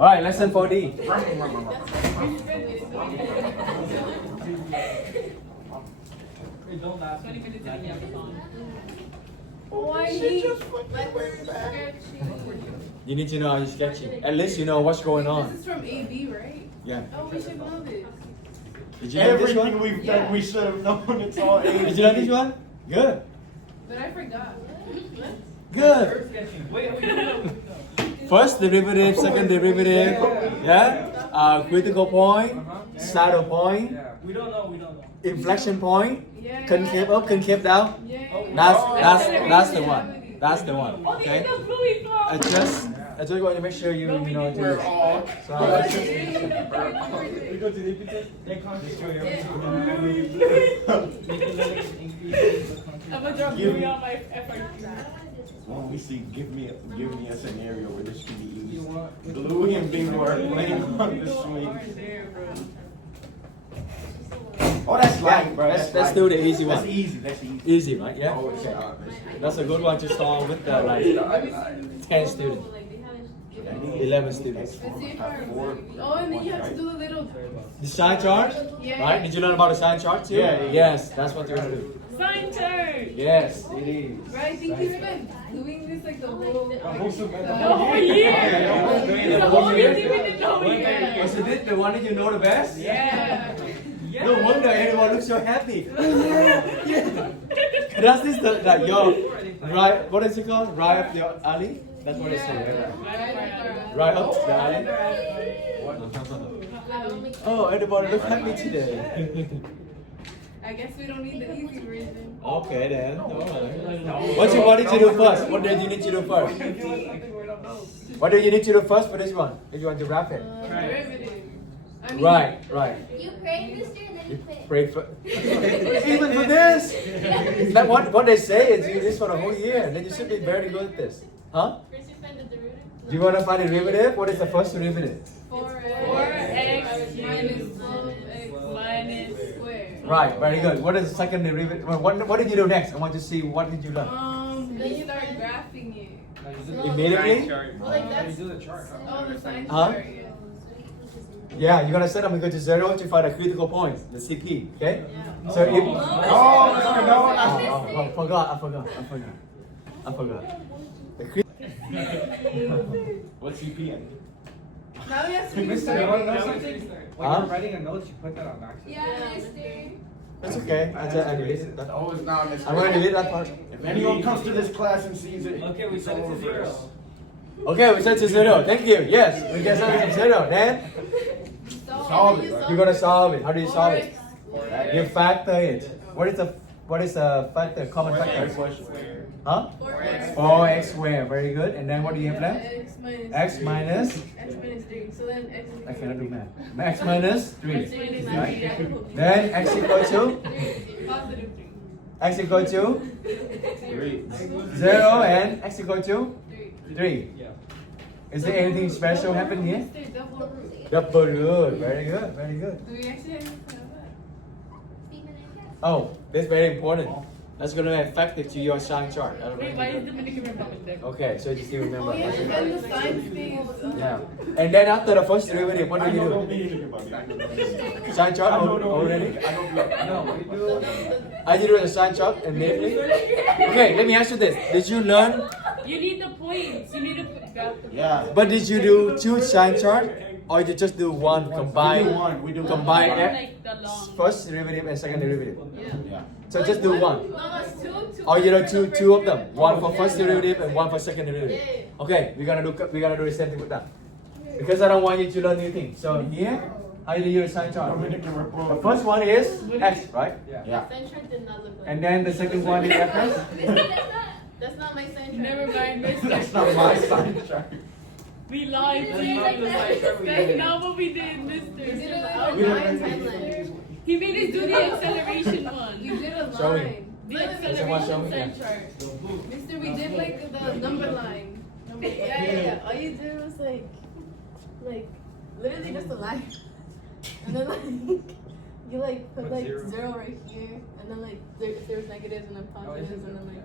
All right, lesson 4D. Don't laugh. 20 minutes in the phone. You need to know how you're sketching. At least you know what's going on. This is from AB, right? Yeah. Oh, we should know this. Did you know this Everything one? we've done, we should have known. It's all A. Did you know this one? Good. But I forgot. Good. Wait. First derivative, second derivative. Yeah. Critical point, saddle point, We don't know. inflection point, Yeah. concave up, concave down. Yeah. That's the one. That's the one. Okay. I just want to make sure you know do We're this. all. So We go to the picture. They can't destroy everything. I'm gonna drop Give- Louis on my effort. When we see, give me a scenario where this can be used. Louis and Bingo are playing on the swing. Oh, that's light, bro. let's do the easy That's one. easy. That's easy. Easy, right? Yeah. Oh, okay. That's a good one to start with the like 10 students, 11 students. Let's see if I remember. Oh, and then you have to do the little. The sign chart, Yeah. right? Did you learn about the sign chart too? Yeah. Yes, that's what you're gonna do. Sign turn. Yes, it is. Right, I think he's been doing this like the whole. The whole semester. The whole year. The whole year? Was it the one that you know the best? Yeah. No wonder everyone looks so happy. That's this the your right? What is it called? Right up the alley? That's what it says. Right? Right up the alley. Oh, everybody look happy today. I guess we don't need the easy version. Okay then. Alright. What you wanted to do first? What did you need to do first? What do you need to do first for this one? If you want to wrap it. Derivative. I mean, Right. You pray, mister, and then you quit. Pray for even for this. That what they say is you this for the whole year, and then you should be very good at this. Huh? First you find the derivative. Do you want to find a derivative? What is the first derivative? 4x minus 12x minus square. Right, very good. What is the second derivative? What did you do next? I want to see what did you learn. Then you start graphing it. Immediately? Well, like that's. do the chart. Oh, the sign Huh? chart, yeah. Yeah, you're gonna set them equal to 0 to find a critical point, the CP. Okay? So if I forgot. The What's CPN? Now we have to be Mister, you want to know something? When Huh? you're writing a note, you put that on max. Yeah, mister. That's okay. I deleted that. Oh, it's now this. I'm gonna delete that part. If anyone comes to this class and sees it, Okay, we it's set it all to 0. reversed. Okay, we set to 0. Thank you. Yes, we can set it to 0. Then Solve it. you're gonna solve it. How do you solve it? 4x. You factor it. What is a factor? Common Great factor? question. Huh? 4x. 4x squared. Very good. And then what do you have left? X minus. X minus. X minus 3. So then X is I cannot do math. X minus 3. X minus 3. Right? Then x equal to Positive 3. x equal to Great. 0 and x equal to 3. 3. Yeah. Is there anything special happen here? Mister, double root. Double root. Very good. Very good. Do we actually have to have that? Oh, that's very important. That's going to affect it to your sign chart. Wait, why is Dominican Republic there? Okay, so you still remember. Oh, yeah, and then the sign stays. Yeah. And then after the first derivative, what do you do? Sign chart already? I don't know. No, we do. I did the sign chart immediately. Okay, let me ask you this. Did you learn, You need the points. You need to graph the Yeah. but did you do two sign chart? Or you just do one We do combine? one. We do Combine one. the long. First derivative and second derivative. Yeah. Yeah. So just do one. No, it's two. Or you do two of them. One for first derivative and one for second derivative. Okay, we're gonna do the same thing with that. Because I don't want you to learn new things. So here, how do you use sign chart? Dominican The Republic. first one is x, right? Yeah. Central did not look like And then the second one is fs. That's not my central. Never mind, mister. That's not my sign chart. We lied. That's not the sign chart we That's did. not what we did, mister. We did a We line don't- timeline. He made us do the acceleration one. You did a Show me. line. The Someone show acceleration me. sign chart. Mister, we did like the number line. Yeah. All you did was like literally just a line. And then like you like put like zero right here, and then like if there's negatives and then positives, and then like.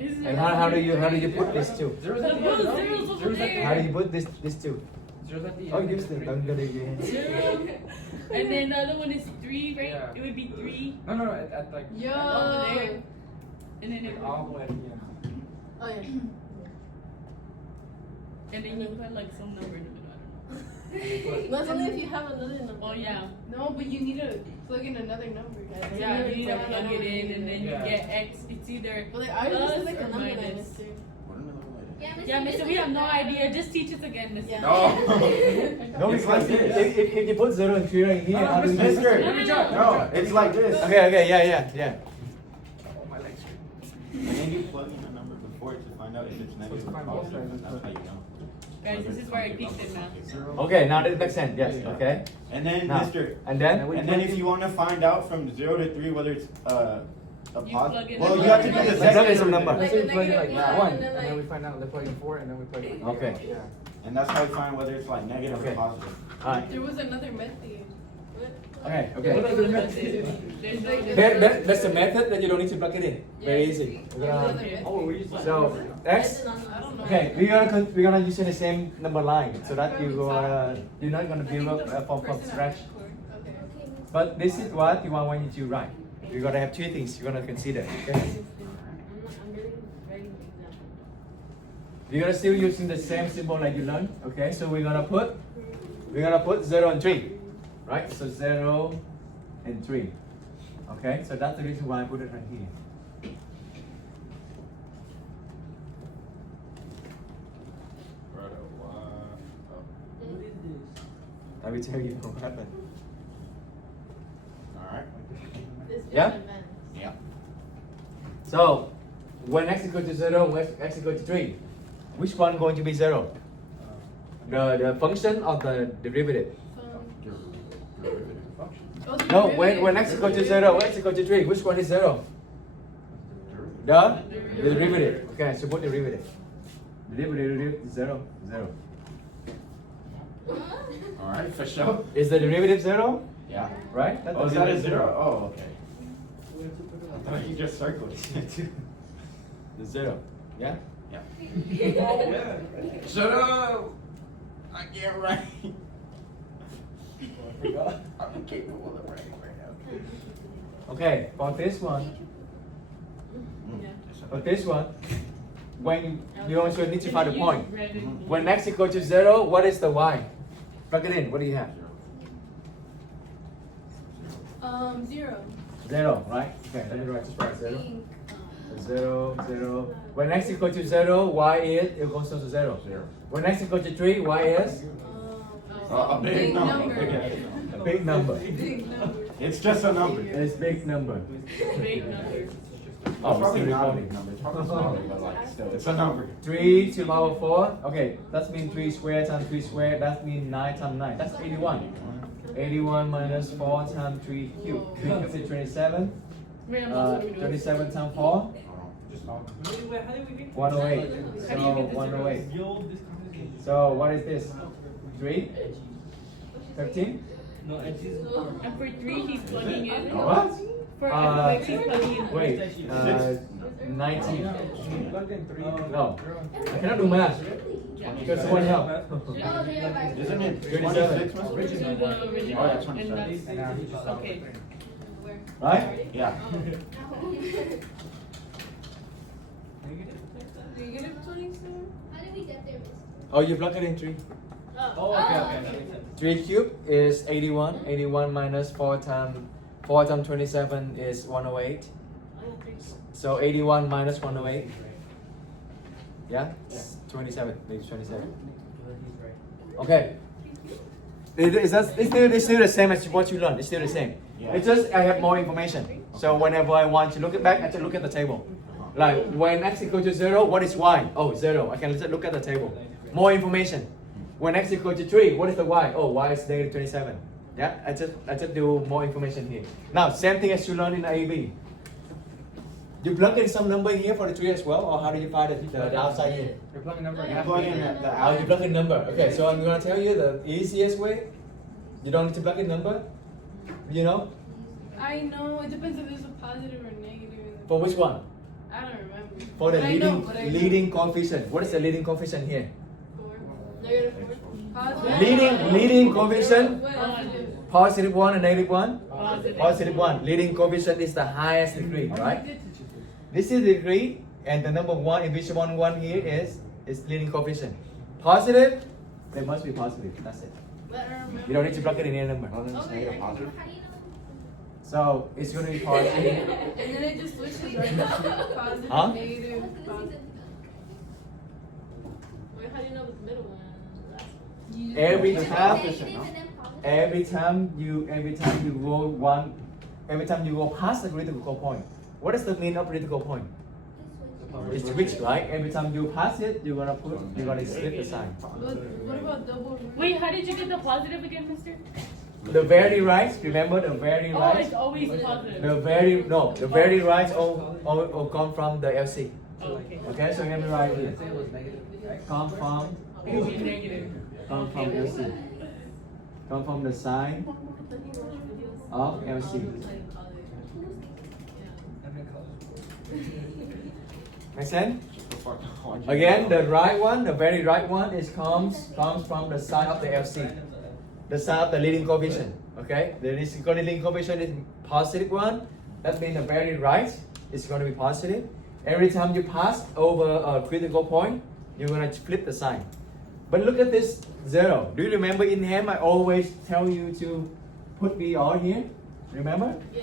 And how do you put this two? The blue zeros over there. How do you put this two? Zero's at the end. Oh, yes, the tanggal again. 0. And then the other one is 3, right? Yeah. It would be 3. No, at like. Yo. Over there. And then it Like all the way at the end. Oh yeah. and then you put like some number in the middle. That's only if you have another number. Oh yeah. No, but you need to plug in another number. Yeah, you need to plug it in and then you Yeah. get X. It's either But like, I just plus like a or number that minus. mister. What another way? Yeah, mister, we have no idea. Just teach us again, mister. Yeah. No. No, It's because like this. if you put 0 and 3 right here, how do you Mister. No, no, no. No, it's like this. Okay, yeah. Oh, my legs. And then you plug in a number before it to find out if it's negative or positive. That's how you know. Guys, this is where I teach it now. Okay, now that makes sense. Yes. Okay. And then, Now, Mister. and then And then if you want to find out from 0 to 3 whether it's a You positive. plug in Well, the you have to do number. the Let's plug in second some number. Like Let's say the we plug in like negative 1, and then we find out they plug in 4, and then we plug in. Okay. Yeah. And that's how you find whether it's like negative Okay. or positive. Alright. There was another method. Okay. There's like That's the method that you don't need to plug it in. Very easy. We're gonna, Oh, we use so X. I don't know. Okay, we're gonna use the same number line so that you're not gonna build up from scratch. Okay. But this is what you want you to write. You're gonna have 2 things you're gonna consider. Okay. I'm getting very example. You're gonna still using the same symbol like you learned. Okay, so we're gonna put 0 and 3, right? So 0 and 3. Okay, so that's the reason why I put it right here. I will tell you what happened. Alright. This Yeah? event. Yeah. So when x equal to 0, when x equal to 3, which one going to be 0? The function or the derivative? No, when x equal to 0, when x equal to 3, which one is 0? The derivative. Okay, so put derivative. Derivative is 0. Alright, for sure. Is the derivative 0? Yeah. Right? That's Oh, is the that a derivative. 0? Oh, okay. I thought you just circled it. The 0. Yeah? Yeah. Shut up! I get right. I'm capable of writing right now. Okay, for this one, when you also need to find the point. When x equal to 0, what is the y? Plug it in. What do you have? 0. 0, right? Okay, let me write just write 0. 0. When x equal to 0, y is equals to 0. When x equal to 3, y is A big number. a big number. Big number. It's just a number. It's big number. big number. Oh, It's probably still not a recording. big number. It's probably smaller, but like still, it's a number. 3 to the power 4. Okay, that means 3 squared times 3 squared. That means 9 times 9. That's 81. 81 minus 4 times 3 cubed. 3 cubed is 27. Wait, I'm also gonna do it. 27 times 4. Just all. 108. How do So you get the 108. So what is this? 3? 15? And for 3, he's plugging in. What? For F, he's plugging in. Wait, 19. Plugged in 3. No, I cannot do math. Because someone help. Isn't it 27. 26? Must Do be? the original. Oh, that's and 27. that's- And now he just stopped. Okay. Right? Yeah. Do you get it 27? How did we get there, mister? Oh, you plug it in 3. Oh, okay, that makes sense. 3 cubed is 81. 81 minus 4 times 27 is 108. So 81 minus 108. Yeah? It's 27. Maybe 27. Okay. It's still the same as what you learned. It's still the same. Yeah. It's just I have more information. So whenever I want to look it back, I just look at the table. Like when x equal to 0, what is y? Oh, 0. I can just look at the table. More information. When x equal to 3, what is the y? Oh, y is negative 27. Yeah, I just do more information here. Now, same thing as you learned in AEB. You plug in some number here for the 3 as well, or how do you find it? The outside here. You're plugging number. You plug in the Oh, you plug in number. Okay, so I'm gonna tell you the easiest way. You don't need to plug in number. You know? I know. It depends if there's a positive or negative. In the For which one? I don't remember. For the But I know, but I know. leading coefficient. What is the leading coefficient here? 4. Negative 4. Leading coefficient, What? positive 1 and negative 1. Positive. Positive 1. Leading coefficient is the highest degree, right? This is the degree, and the number 1, invisible one here is leading coefficient. Positive, they must be positive. That's it. Let her remember. You don't need to plug it in any number. Okay. So it's going to be positive. And then it just switches right now. Positive, Huh? negative, positive. Wait, how do you know the middle one? The last one? You just- Every time you go past the critical point. What is the mean of critical point? It's switch, right? Every time you pass it, you're gonna split the sign. But what about double? Wait, how did you get the positive again, mister? The very right, remember the very Oh, right? it's always positive. The very right all come from the LC. Oh, okay. Okay, so let me write here. Come from It will be negative. LC. Come from the sign of LC. Make sense? Again, the right one, the very right one is comes from the side of the LC, the side of the leading coefficient. Okay, the leading coefficient is positive one. That means the very right is going to be positive. Every time you pass over a critical point, you're going to flip the sign. But look at this 0. Do you remember in HEM I always tell you to put VR here? Remember? Yeah.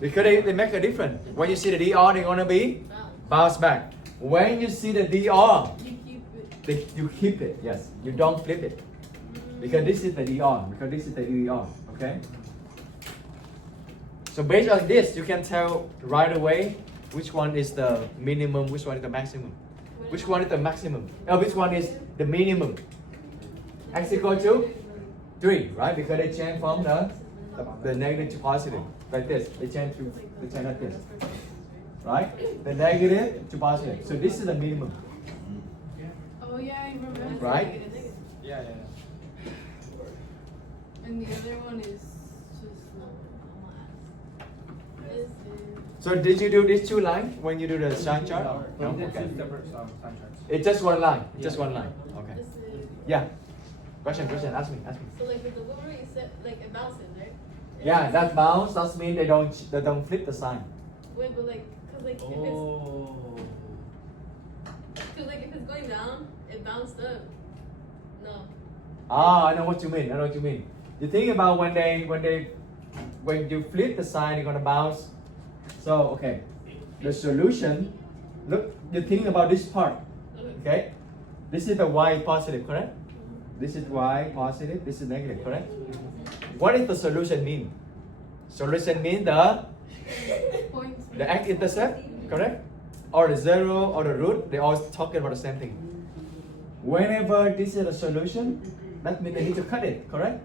Because they make a difference. When you see the DR, they're going to be bounce back. When you see the DR, You keep it. you keep it. Yes, you don't flip it. Because this is the DR. Because this is the ER. Okay. So based on this, you can tell right away which one is the minimum, which one is the maximum. Which one is the maximum? Which one is the minimum? X equal to 3, right? Because they change from the negative to positive, like this. They change like this, right? The negative to positive. So this is the minimum, Oh yeah, I remember. right? Yeah. And the other one is just This is. So did you do these 2 lines when you do the sign chart? No. We did Okay. 2 separate sign charts. It's just one line. Just one line. Okay. This is. Yeah. Question. Ask me. So like with the Wolverine, you said like it bounces, right? Yeah, that bounce. That means they don't flip the sign. Wait, but like, cause like Oh. if it's going down, it bounced up. No. Ah, I know what you mean. You think about when you flip the sign, you're gonna bounce. So okay, the solution. Look, you think about this part. Okay, this is the y positive, correct? This is y positive. This is negative, correct? What does the solution mean? Solution means points. the x-intercept, correct? Or the 0 or the root. They all talking about the same thing. Whenever this is a solution, that means they need to cut it, correct?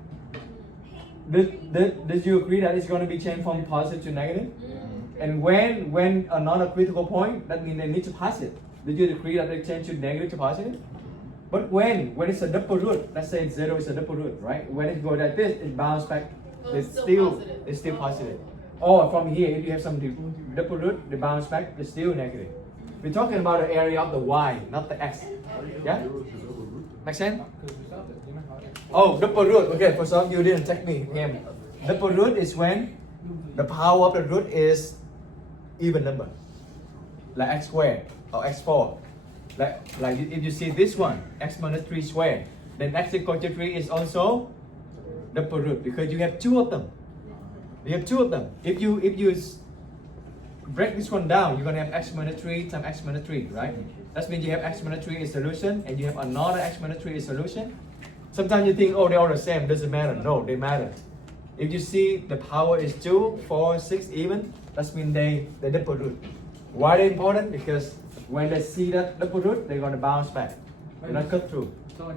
Did you agree that it's going to be changed from positive to negative? And when another critical point, that means they need to pass it. Did you agree that they change to negative to positive? But when it's a double root, let's say 0 is a double root, right? When it goes like this, it bounces back. Oh, It's it's still still positive. it's still positive. Or from here, if you have some double root, they bounce back, it's still negative. We're talking about the area of the y, not the x. Yeah? Make sense? Oh, double root. Okay, for some of you didn't check me. Yeah. Double root is when the power of the root is even number, like x squared or x4. Like if you see this one, x minus 3 squared, then x equal to 3 is also double root because you have 2 of them. You have 2 of them. If you break this one down, you're gonna have x minus 3 times x minus 3, right? That means you have x minus 3 is solution, and you have another x minus 3 is solution. Sometimes you think, oh, they're all the same, doesn't matter. No, they matter. If you see the power is 2, 4, 6 even, that means they double root. Why they important? Because when they see that double root, they're gonna bounce back. They're not cut through. So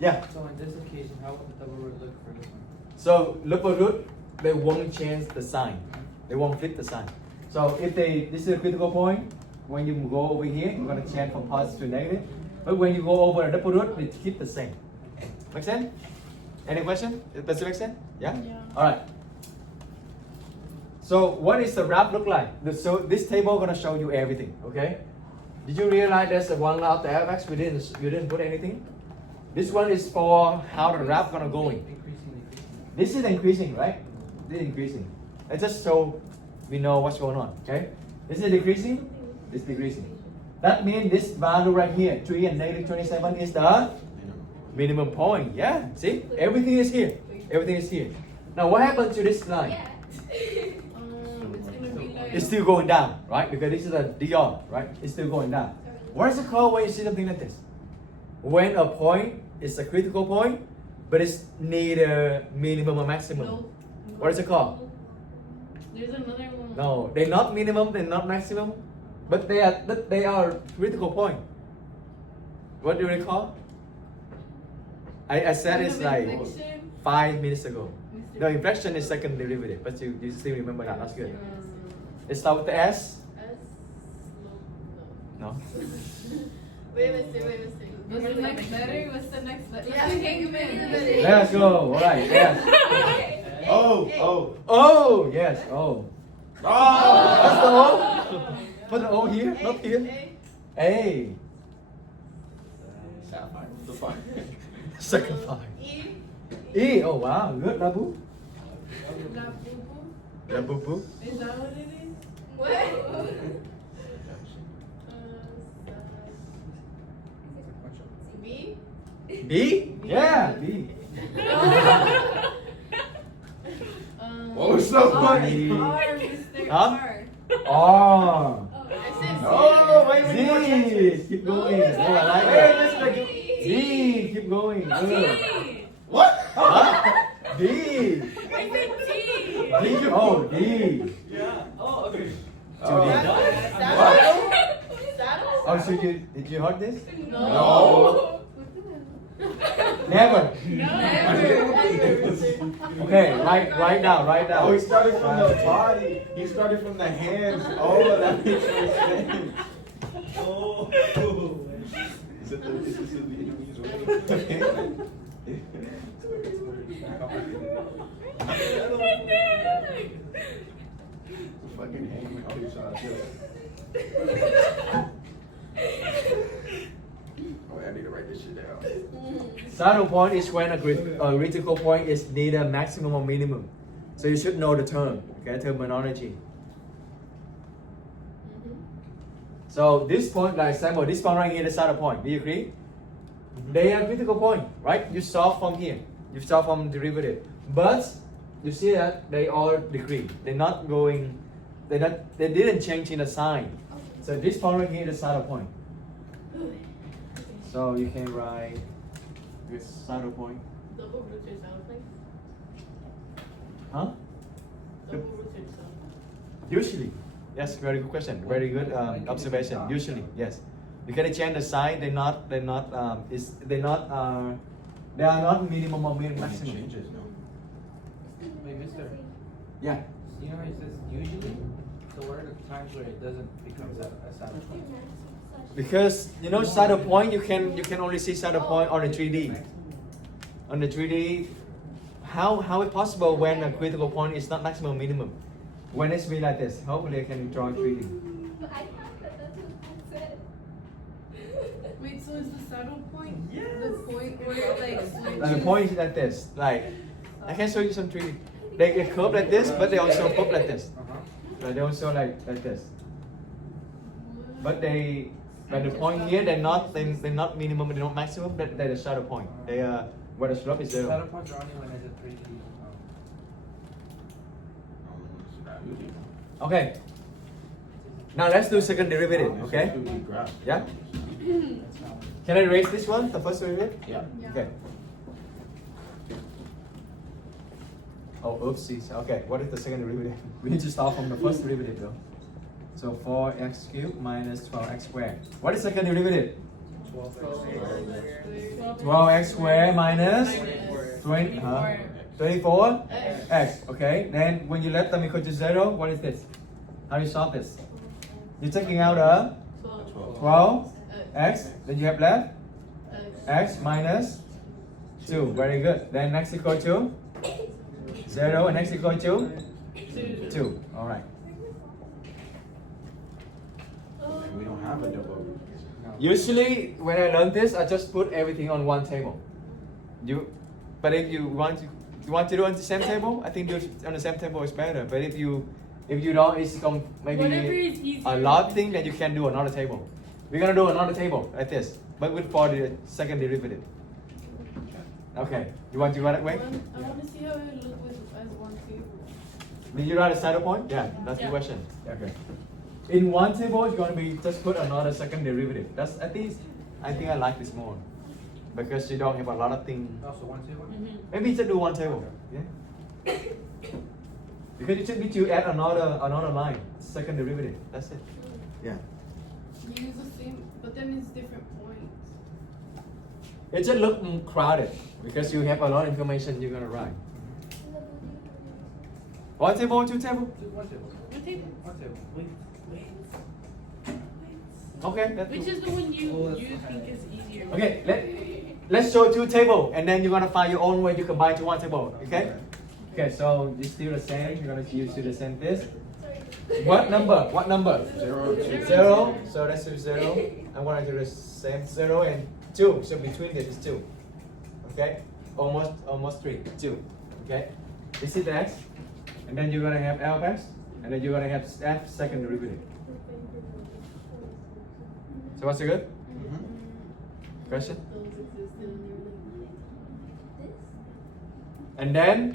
Yeah. in this occasion, how would the double root look for this one? So double root, they won't change the sign. They won't flip the sign. So if this is a critical point, when you go over here, you're gonna change from positive to negative. But when you go over a double root, they keep the same. Make sense? Any question? Does it make sense? Yeah? All right. So what is the graph look like? So this table gonna show you everything. Okay? Did you realize there's a one out there of x? We didn't put anything. This one is for how the graph gonna going. This is increasing, right? This is increasing. It's just so we know what's going on, okay? This is decreasing, this is decreasing. That means this value right here, 3 and negative 27 is the minimum point. Yeah, see? Everything is here. Everything is here. Now what happened to this line? It's gonna be like. It's still going down, right? Because this is a DR, right? It's still going down. What is it called when you see something like this? When a point is a critical point, but it's neither minimum or maximum. No. What is it called? There's another one. No, they're not minimum, they're not maximum, but they are critical point. What do they call? I said it's like Inflection. 5 minutes ago. No, inflection is second derivative, but you still remember that. That's good. It starts with the S. No. Wait a minute. What's the next letter? What's the next letter? Yeah, Hangman. Let's go. All right. Yes. Oh. Yes. Oh. That's the O. Put the O here, not here. A. Second five. E. Oh wow. Good. La boo. La boo boo. La boo boo. Is that what it is? What? B? B. Yeah. B. What was so funny? R, Mr. Huh? R. R. I said No, wait, Z. Keep going. Oh, I like it. D. Keep going. Good. What? Huh? D. I said T. D. Oh, D. Yeah. Oh, okay. Saddle? Oh, so did you heard this? No. Never. Never. Okay, right now. Oh, he started from the body. He started from the hands. Oh, that makes no sense. Oh. Is it the Vietnamese way? Fucking hangman two shots. Oh, I need to write this shit down. Saddle point is when a critical point is neither maximum or minimum. So you should know the term, okay, terminology. So this point, like example, this point right here, the saddle point. Do you agree? They are critical point, right? You solve from here. You solve from derivative. But you see that they all degree. They're not going. They didn't change in the sign. So this point right here is the saddle point. So you can write this saddle point. Double root sound like? Huh? Double root sound. Usually. Yes, very good question. Very good observation. Usually, yes. You can change the sign. They are not minimum or maximum. Changes, no. Wait, mister. Yeah. You know how it says usually? So what are the times where it doesn't become a saddle point? Because you know saddle point, you can only see saddle point on the 3D. On the 3D, how is possible when a critical point is not maximum or minimum? When it's be like this, hopefully I can draw 3D. Wait, so is the saddle point the point where it like switches? And the point is like this. Like I can show you some 3D. They curve like this, but they also curve like this. Like they also like this. But the point here, they're not minimum, they're not maximum. They're the shadow point. They are where the slope is Saddle zero. points are only when it's a 3D. Okay. Now let's do second derivative. Okay. Yeah. Can I erase this one, the first derivative? Yeah. Okay. Oh, oopsies. Okay, what is the second derivative? We need to start from the first derivative though. So 4x cubed minus 12x squared. What is second derivative? 12x squared minus 24x. Okay, then when you let them equal to 0, what is this? How do you solve this? You're taking out a 12x, then you have left x minus 2. Very good. Then x equal to 0 and x equal to 2. All right. We don't have a double root. Usually, when I learn this, I just put everything on one table. But if you want to do on the same table, I think do it on the same table is better. But if you don't, it's Whatever maybe is easier. a lot thing that you can do another table. We're gonna do another table like this, but with for the second derivative. Okay, you want to run it way? I want to see how it would look with as one table. Did you write a saddle point? Yeah, that's the Yeah. question. Okay. In one table, it's gonna be just put another second derivative. That's I think I like this more because you don't have a lot of things. Also one table. Maybe just do one table. Yeah. Because you just need to add another line, second derivative. That's it. Yeah. You use the same, but then it's different points. It just look crowded because you have a lot of information you're gonna write. One table, two table. One table. What table? One table. Wait. Okay. That's Which good. is the one you think is easier? Okay. Let's show two table, and then you're gonna find your own way to combine to one table. Okay. Okay. So it's still the same. You're gonna use the same this. What number? What number? 0, 2. 0. So that's 0. I'm gonna do the same 0 and 2. So between this is 2. Okay. Almost 3. 2. Okay. This is the x, and then you're gonna have f x, and then you're gonna have f second derivative. So what's the good? Question? And then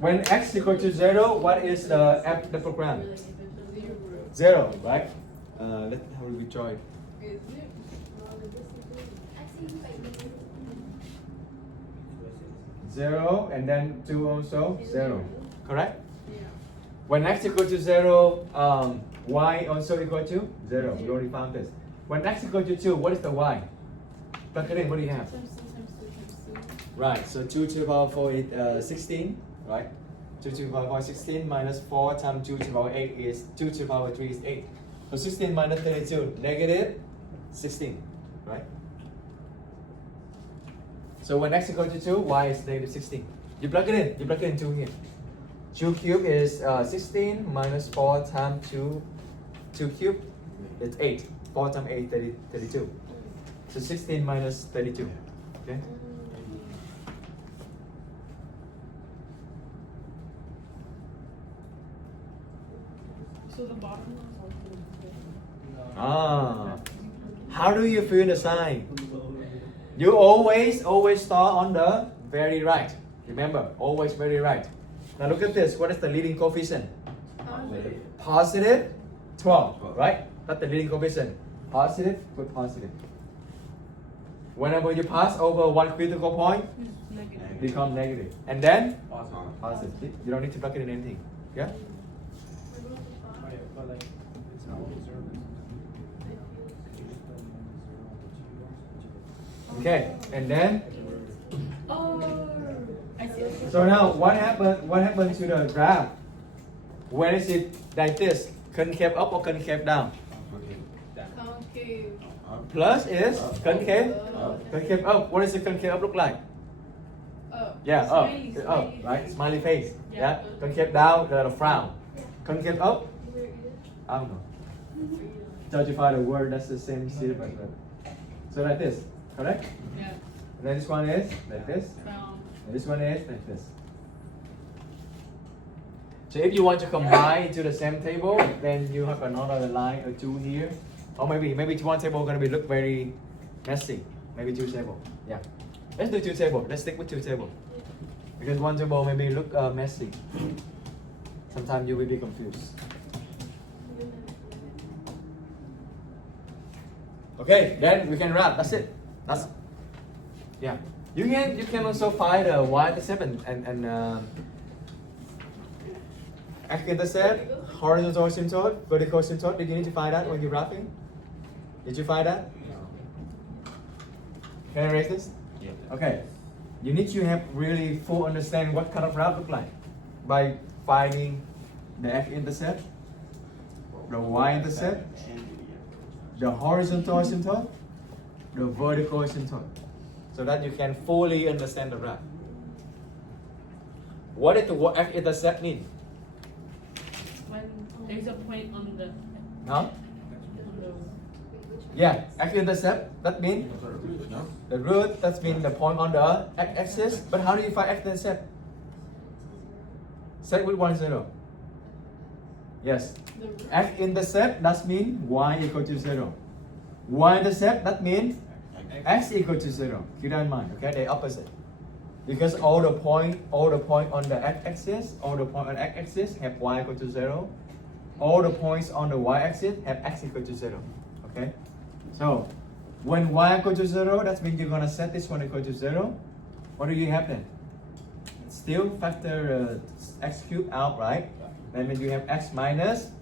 when x equal to 0, what is the program? 0, right? Let's how do we draw it? Is it? 0 and then 2 also 0. Correct? Yeah. When x equal to 0, y also equal to 0. We already found this. When x equal to 2, what is the y? Plug it in, what do you have? Times 2 times 2 times 2. Right, so 2 to the power 4 is 16, right? 2 to the power 4 is 16 minus 4 times 2 to the power 8 is 2 to the power 3 is 8. So 16 minus 32, negative 16, right? So when x equal to 2, y is negative 16. You plug it in 2 here. 2 cube is 16 minus 4 times 2 cube, it's 8. 4 times 8, 32. So 16 minus 32, okay? So the bottom one is also Ah, how do you fill the sign? You always start on the very right. Remember, always very right. Now look at this. What is the leading coefficient? Positive 12, right? That's the leading coefficient. Positive, put positive. Whenever you pass over one critical point, negative. become negative. And then Awesome. positive. You don't need to plug it in anything. Yeah? Oh yeah, but like it's not always 0. Okay. And then Oh, I see. so now what happened to the graph? When is it like this? Concave up or concave down? Concave. Plus is concave. Up. Concave up. What does the concave up look like? Up. Yeah, Smiley, up. Up, smiley. right? Smiley face. Yeah. Yeah. Concave down, the frown. Concave up? I don't know. Judgify the word, that's the same syllable. So like this, correct? Yeah. And then this one is like this. Found. And this one is like this. So if you want to combine into the same table, then you have another line or two here. Or maybe one table gonna be look very messy. Maybe two table. Yeah. Let's do two table. Let's stick with two table. Because one table maybe look messy. Sometimes you will be confused. Okay, then we can wrap. That's it. Yeah. You can also find the y-intercept and x-intercept, horizontal asymptote, vertical asymptote. Did you need to find that when you're wrapping? Did you find that? Can I erase this? Yeah. Okay. You need to have really full understanding what kind of wrap look like by finding the x-intercept, the y-intercept, the horizontal asymptote, the vertical asymptote, so that you can fully understand the graph. What does the x-intercept mean? When there's a point on the. Huh? On the Yeah, x-intercept, that means No? the root, that means the point on the x-axis. But how do you find x-intercept? Set with 1, 0. Yes. X-intercept, that means y equal to 0. Y-intercept, that means x equal to 0. Keep that in mind, okay? They're opposite. Because all the point on the x-axis, all the point on the x-axis have y equal to 0. All the points on the y-axis have x equal to 0. Okay? So, when y equal to 0, that means you're gonna set this one equal to 0. What do you have then? Still factor x cubed out, right? That means you have x minus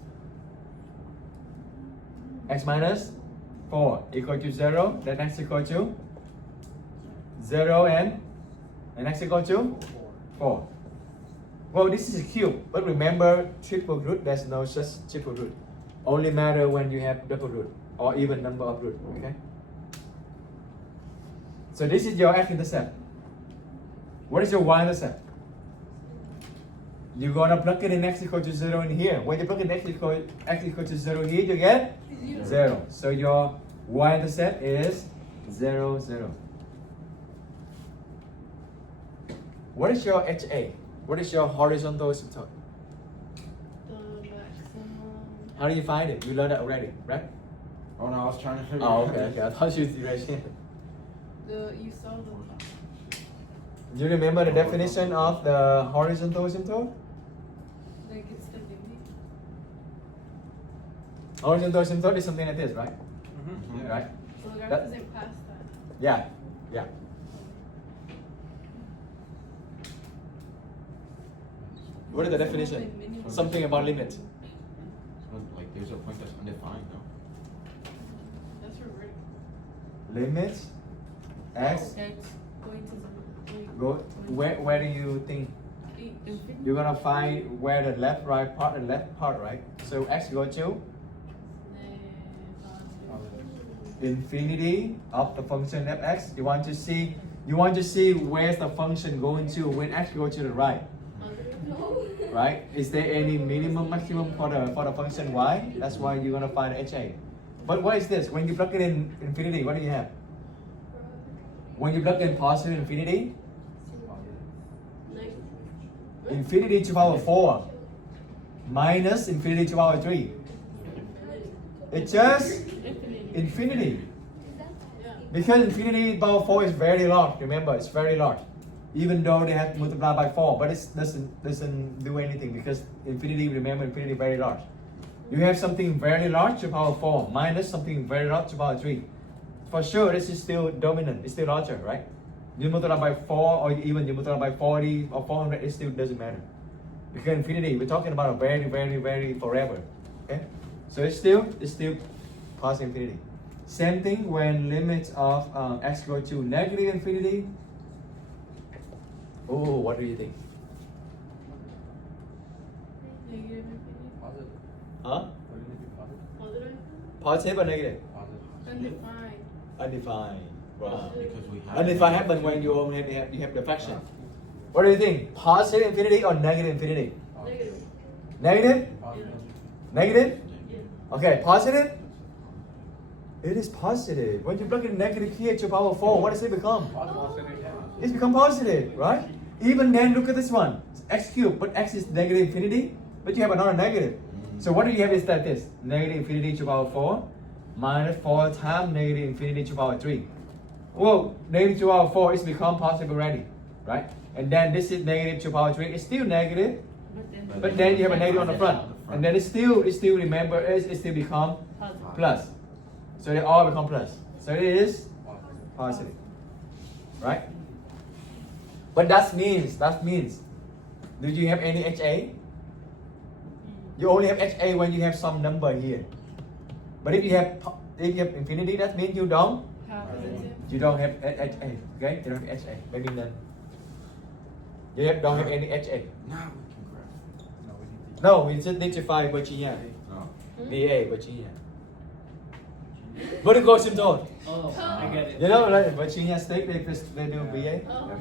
4 equal to 0. Then x equal to 0 and x equal to 4. Well, this is a cube, but remember triple root, there's no such triple root. Only matter when you have double root or even number of root, okay? So this is your x-intercept. What is your y-intercept? You're gonna plug it in x equal to 0 in here. When you plug in x equal to 0 here, you get 0. So your y-intercept is 0, 0. What is your HA? What is your horizontal asymptote? The maximum. How do you find it? You learned that already, right? Oh no, I was trying to figure Oh, out. okay. I thought you right here. You saw the Do you remember the definition of the horizontal asymptote? like it's the limit. Horizontal asymptote is something like this, right? Mhm. Right? So the graph That- isn't past that. Yeah, yeah. What is the definition? Like minimum. Something about limit. So, like there's a point that's undefined, no? That's for vertical. Limit x X Going to the go where do you think infinity. you're gonna find where the left part, right? So x go to infinity of the function fx. You want to see where's the function going to when x go to the right. Right? Is there any minimum maximum for the function y? That's why you're gonna find HA. But what is this? When you plug it in infinity, what do you have? When you plug in positive infinity, infinity to power 4 minus infinity to power 3. It's just infinity. Because infinity to power 4 is very large. Remember, it's very large. Even though they have to multiply by 4, but it doesn't do anything because infinity, remember, infinity is very large. You have something very large to power 4 minus something very large to power 3. For sure, this is still dominant. It's still larger, right? You multiply by 4 or even you multiply by 40 or 400, it still doesn't matter. Because infinity, we're talking about a very, very, very forever. Okay? So it's still past infinity. Same thing when limits of x go to negative infinity. Oh, what do you think? Negative infinity. Huh? Positive? Positive or negative? Undefined. Undefined. Wow. Because we have. Undefined happens when you only have the fraction. What do you think? Positive infinity or negative infinity? Negative. Negative? Yeah. Negative? Yeah. Okay, positive? It is positive. When you plug in negative here to power 4, what does it become? It's become positive, right? Even then, look at this one. It's x cubed, but x is negative infinity, but you have another negative. So what do you have is like this? Negative infinity to power 4 minus 4 times negative infinity to power 3. Well, negative to power 4 is become positive already, right? And then this is negative to power 3. It's still negative, but then you have a negative on the front. And then it still remember, it still become plus. So they all become plus. So it is positive, right? But that means, do you have any HA? You only have HA when you have some number here. But if you have infinity, that means you don't have HA. Okay? You don't have HA. Maybe then you don't have any HA. Now we can graph. No, we just need to find Virginia. No. VA, Virginia. Vertical asymptote. Oh, I get it. You know, like Virginia State, they do VA. Oh.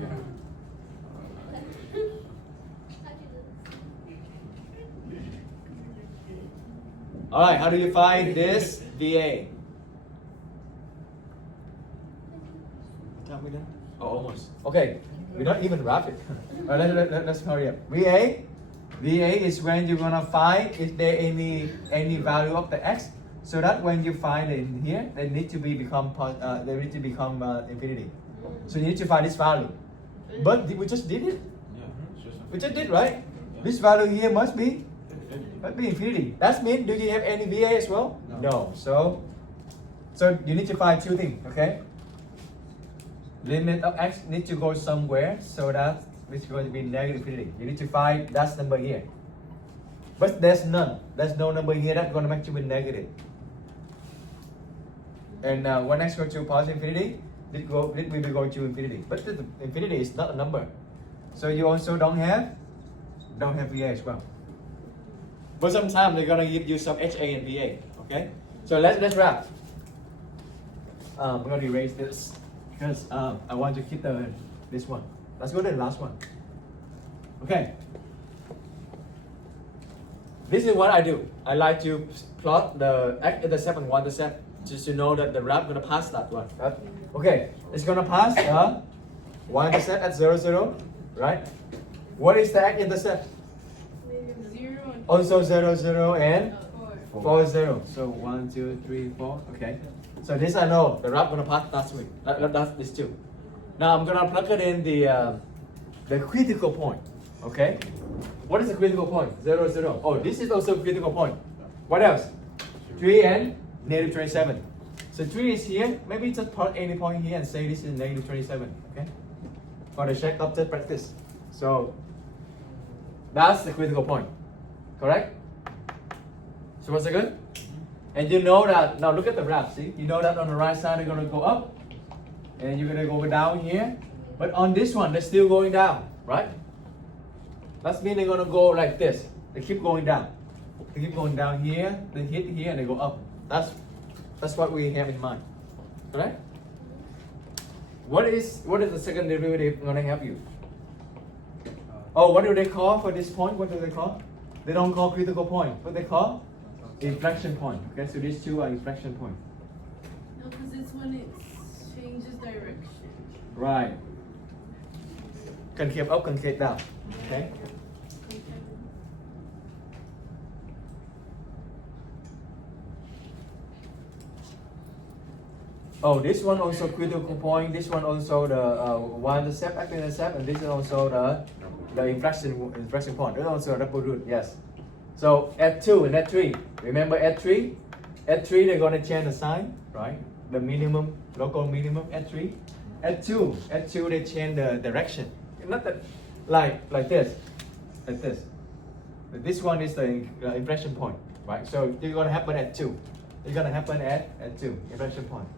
Alright, how do you find this VA? we done? Oh, almost. Okay, we don't even wrap it. Let's hurry up. VA is when you're gonna find if there any value of the x, so that when you find it in here, they need to become infinity. So you need to find this value. But we just did it. Yeah, it's just We just did, right? This value here must be infinity. That means, do you have any VA as well? No. So you need to find two things, okay? Limit of x needs to go somewhere, so that it's going to be negative infinity. You need to find that number here. But there's none. There's no number here that's going to make you be negative. And when x goes to positive infinity, it will be going to infinity. But the infinity is not a number. So you also don't have VA as well. But sometimes they're gonna give you some HA and VA. Okay? So let's wrap. I'm gonna erase this because I want to keep this one. Let's go to the last one. Okay. This is what I do. I like to plot the x-intercept and y-intercept just to know that the graph gonna pass that one. Right? Okay, it's gonna pass the y-intercept at 0, 0, right? What is the x-intercept? 0 and Also 0, 0 and 4. 4, 0. So 1, 2, 3, 4. Okay. So this I know the graph gonna pass that way. That's this two. Now I'm gonna plug it in the critical point. Okay. What is the critical point? 0, 0. Oh, this is also a critical point. What else? 3 and negative 27. So 3 is here. Maybe just plot any point here and say this is negative 27. Okay. For the check object practice. So that's the critical point. Correct? So what's it good? And you know that, now look at the graph, see? You know that on the right side they're gonna go up and you're gonna go down here. But on this one, they're still going down, right? That means they're gonna go like this. They keep going down. They keep going down here, they hit here and they go up. That's what we have in mind. Correct? What is the second derivative gonna help you? Oh, what do they call for this point? What do they call? They don't call critical point. What they call? Inflection point. Okay, so these two are inflection point. No, because it's when it changes direction. Right. Concave up, concave down. Okay. Oh, this one also critical point. This one also the y-intercept, x-intercept, and this is also the inflection point. This is also a double root. Yes. So at 2 and at 3. Remember at 3? At 3 they're gonna change the sign, right? The minimum, local minimum at 3. At 2 they change the direction. Not that like this. Like this. But this one is the inflection point, right? So it's gonna happen at 2. It's gonna happen at 2, inflection point.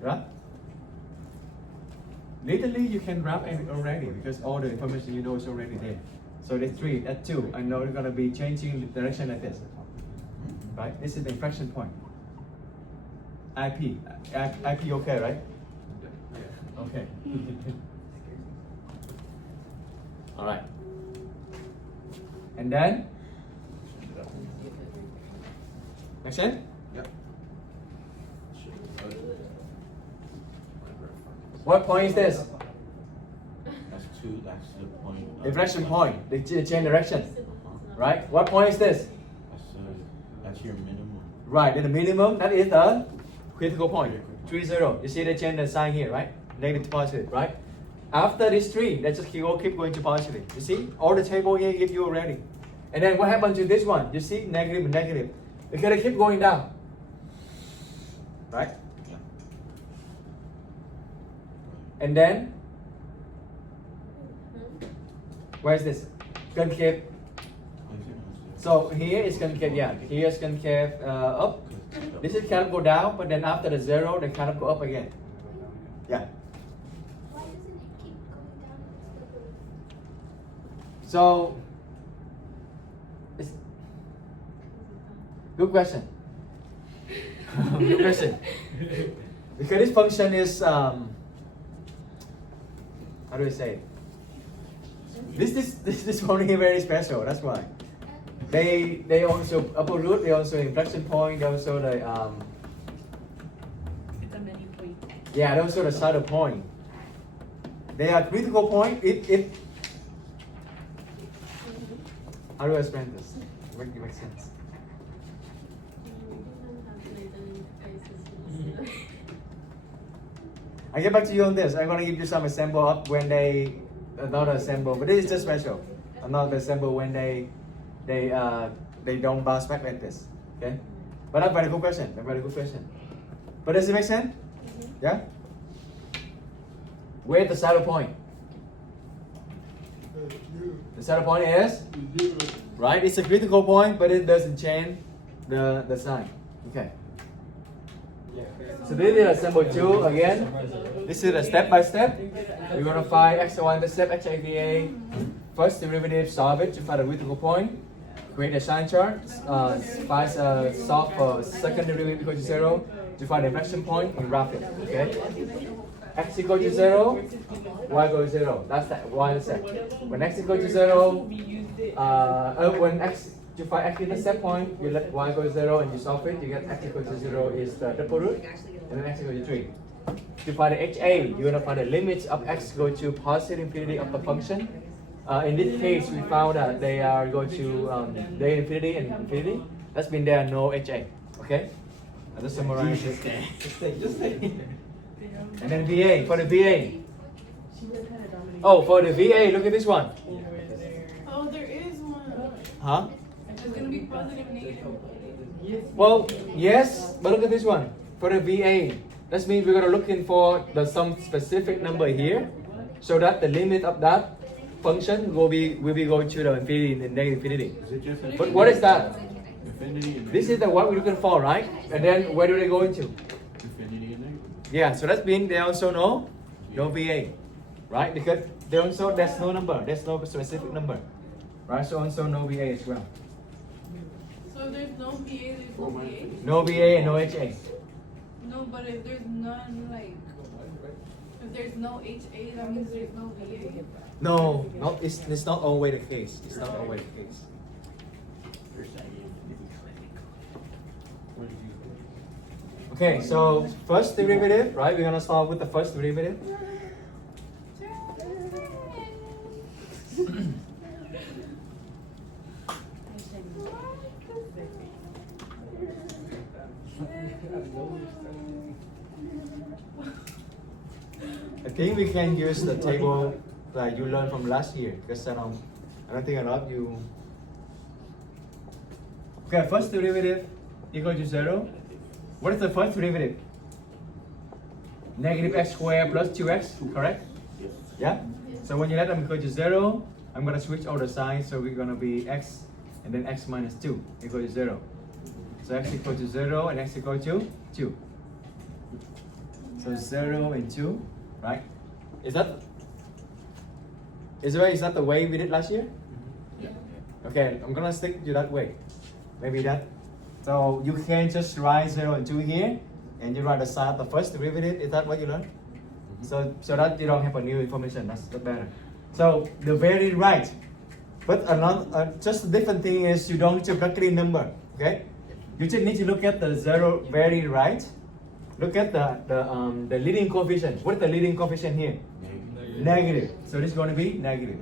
Right? Literally you can grab it already because all the information you know is already there. So the 3 at 2, I know it's gonna be changing the direction like this. Right? This is the inflection point. IP okay, right? Okay. Alright. And then next one? Yep. What point is this? That's 2, that's the point. Inflection point. They change direction. Right? What point is this? That's your minimum. Right, in the minimum, that is the critical point. 3, 0. You see they change the sign here, right? Negative to positive, right? After this 3, let's just keep going to positive. You see? All the table here give you already. And then what happens to this one? You see? Negative and negative. It's gonna keep going down. Right? Yeah. And then where is this? Concave. So here is concave, yeah. Here is concave up. This is kind of go down, but then after the 0, they kind of go up again. Yeah. Why doesn't it keep going down instead of... So, it's good question. Good question. Because this function is how do I say it? This one here very special. That's why. They also upper root. They also inflection point. They also the It's a many point. Yeah, those are the saddle point. They are critical point if how do I explain this? Make it make sense. I get back to you on this. I'm gonna give you some example of when they not a sample, but this is just special. Another sample when they don't bounce back like this. Okay? But that's a very good question. A very good question. But does it make sense? Yeah? Where's the saddle point? The saddle point is right. It's a critical point, but it doesn't change the sign. Okay. So this is example 2 again. This is a step by step. We're gonna find x1 intercept xava. First derivative, solve it to find the critical point. Create a sign chart. Solve for second derivative equal to 0 to find the inflection point and graph it. Okay. X equal to 0, y equal to 0. That's the y-intercept. When x equal to 0, when x to find x intercept point, you let y equal to 0 and you solve it. You get x equal to 0 is the double root, and then x equal to 3. To find the HA, you're gonna find the limits of x go to positive infinity of the function. In this case, we found that they are go to they infinity and infinity. That's mean there are no HA. Okay. I'll just summarize this. Just stay. And then VA, for the VA. Oh, for the VA, look at this one. Oh, there is one. Huh? It's gonna be positive, negative. Well, yes, but look at this one. For the VA, that means we're gonna looking for some specific number here, so that the limit of that function will be going to the infinity and negative infinity. Is it just But what is that? infinity and This is the what we're looking for, right? And then where do they go into? infinity and negative? Yeah, so that means they also know no VA, right? Because they also there's no number, there's no specific number, right? So also no VA as well. So if there's no VA, there's no VA? No VA and no HA. No, but if there's none, like, if there's no HA, that means there's no VA? No, it's not always the case. It's not always the case. Okay, so first derivative, right? We're gonna start with the first derivative. I think we can use the table that you learned from last year because I don't think a lot of you. Okay, first derivative equal to 0. What is the first derivative? Negative x squared plus 2x, correct? Yes. Yeah? So when you let them equal to 0, I'm going to switch all the signs, so we're going to be x and then x minus 2 equal to 0. So x equal to 0 and x equal to 2. So 0 and 2, right? Is that the way we did last year? Yeah. Okay, I'm gonna stick to that way. Maybe that. So you can just write 0 and 2 here, and you write aside the first derivative. Is that what you learned? So that you don't have a new information. That's better. So the very right, but another just a different thing is you don't need to calculate number. Okay, you just need to look at the 0 very right. Look at the leading coefficient. What is the leading coefficient here? Negative. So this is going to be negative.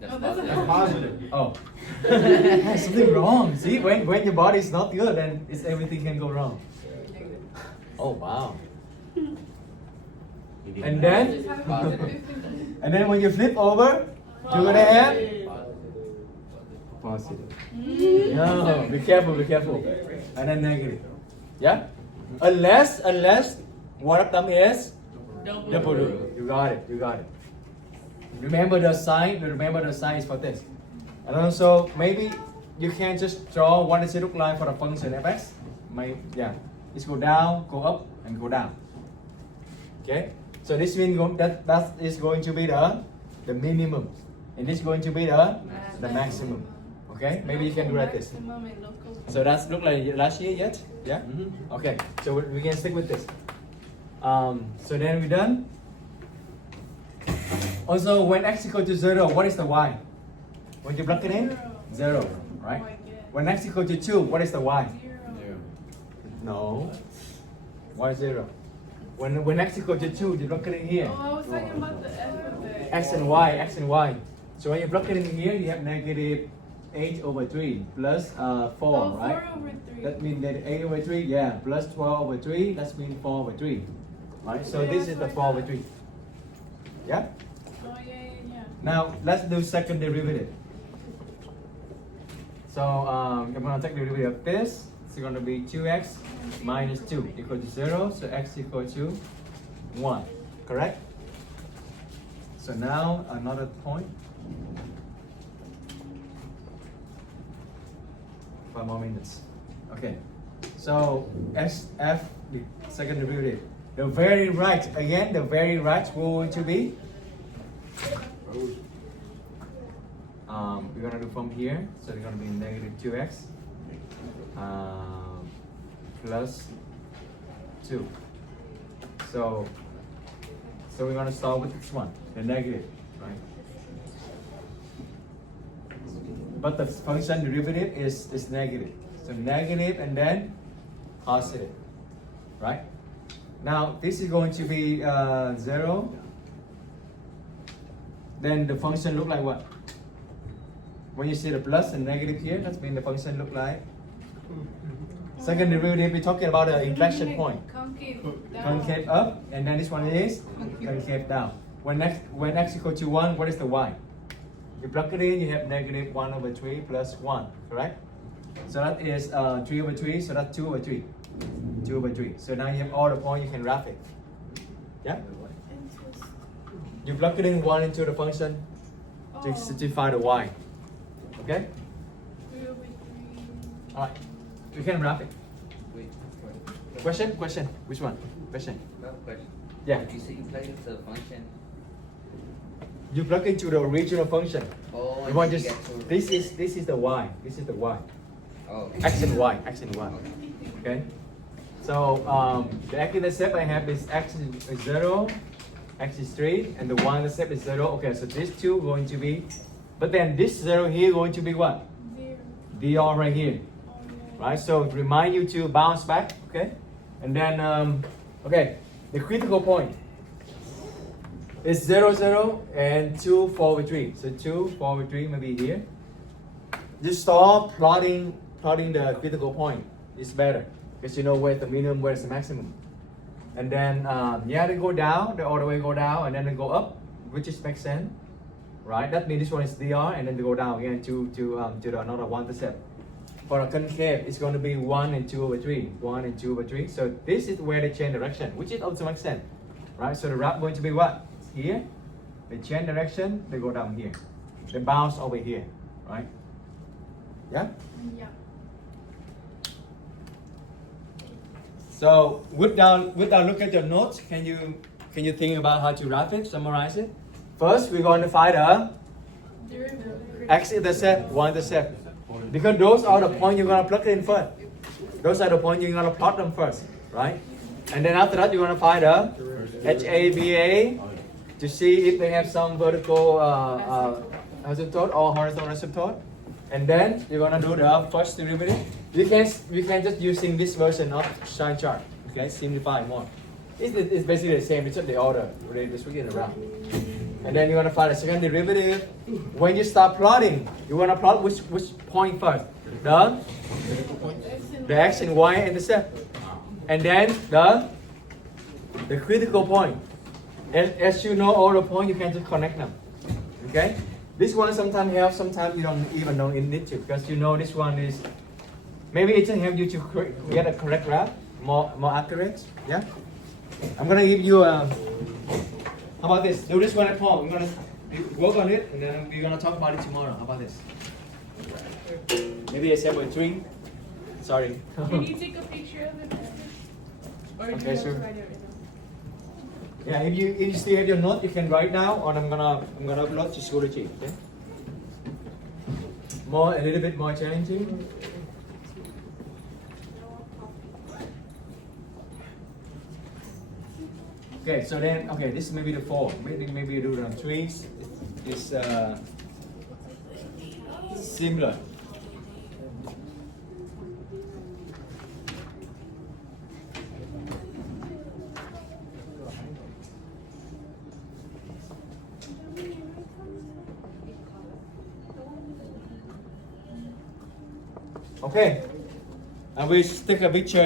No, that's a Positive. Oh, there's something wrong. See, when your body is not good, then everything can go wrong. Oh wow. And then, just have a positive. and then when you flip over, you're gonna have positive. No, be careful, be careful. And then negative. Yeah. Unless one of them is double root. You got it. You got it. Remember the sign. Remember the sign is for this. And also maybe you can just draw one asymptote line for the function fx. It's go down, go up, and go down. Okay. So this means that is going to be the minimum, and this is going to be the maximum. Okay. Maybe you can do like this. Maximum and local. So that's look like last year yet? Yeah? Okay, so we can stick with this. So then we're done. Also, when x equal to 0, what is the y? When you plug it in? 0, right? When x equal to 2, what is the y? Zero. No. Y 0. When x equal to 2, you plug it in here. Oh, I was talking about the f of it. X and y. So when you plug it in here, you have negative 8 over 3 plus 4, Oh, right? 4 over 3. That means that 8 over 3, yeah, plus 12 over 3, that means 4 over 3. Right? So Yeah, this is that's the what 4 I over got. 3. Yeah? Oh, yeah. Now let's do second derivative. So I'm gonna take the derivative of this. It's gonna be 2x minus 2 equal to 0. So x equal to 1. Correct? So now another point. 5 more minutes. Okay. So SF, the second derivative. The very right, again, the very right going to be. We're gonna do from here, so it's gonna be negative 2x plus 2. So we're gonna start with this one, the negative, right? But the function derivative is negative. So negative and then positive, right? Now this is going to be 0. Then the function look like what? When you see the plus and negative here, that means the function look like. Second derivative, we're talking about the inflection point. Concave down. Concave up, and then this one is concave down. When x equal to 1, what is the y? You plug it in, you have negative 1 over 3 plus 1, correct? So that is 3 over 3, so that's 2 over 3. 2 over 3. So now you have all the points, you can wrap it. Yeah? You plug it in 1 into the function to find the y. Okay? 3 over 3. Alright. We can wrap it. Wait, Question? Which one? Question. no question. Yeah. You say you plug into the function. You plug into the original function. Oh, You want you just get to- this is the y. This is the y. Oh. X and y. Okay. So the x intercept I have is x is 0, x is 3, and the y intercept is 0. Okay, so these two going to be, but then this 0 here going to be what? 0. dr right here. Oh, yeah. Right? So remind you to bounce back, okay? And then, okay, the critical point is 0, 0, and 2, 4 over 3. So 2, 4 over 3 maybe here. Just start plotting the critical point. It's better because you know where's the minimum, where's the maximum. And then, yeah, they go down, they all the way go down, and then they go up, which is makes sense, right? That means this one is dr, and then they go down again to the another one intercept. For a concave, it's going to be 1 and 2 over 3. 1 and 2 over 3. So this is where they change direction, which is also makes sense. Right? So the wrap going to be what? It's here. They change direction, they go down here. They bounce over here. Right? Yeah? Yeah. So without look at your notes, can you think about how to wrap it, summarize it? First we're going to find a Derivative. x-intercept, y-intercept. Because those are the points you're gonna plug in first. Those are the points you're gonna plot them first, right? And then after that, you're gonna find a HABA to see if they have some vertical asymptote or horizontal asymptote. And then you're gonna do the first derivative. You can just using this version of sign chart. Okay, simplify more. It's basically the same. It's just the order. They just switch it around. And then you're gonna find a second derivative. When you start plotting, you wanna plot which point first? The x and y intercept. And then the critical point. As you know all the points, you can just connect them. Okay? This one sometimes helps, sometimes you don't even know it need to, because you know this one is maybe it can help you to get a correct graph, more accurate. Yeah? I'm gonna give you a how about this? Do this one at home. I'm gonna work on it and then we're gonna talk about it tomorrow. How about this? Maybe I said with drink. Sorry. Can you take a picture of it? Or do Okay, you have sure. to write it right now? Yeah, if you still have your note, you can write down, or I'm gonna upload to Schoology. Okay. A little bit more challenging. Okay, so then this is maybe the 4. Maybe you do it on 3. It's similar. Okay. And we stick a picture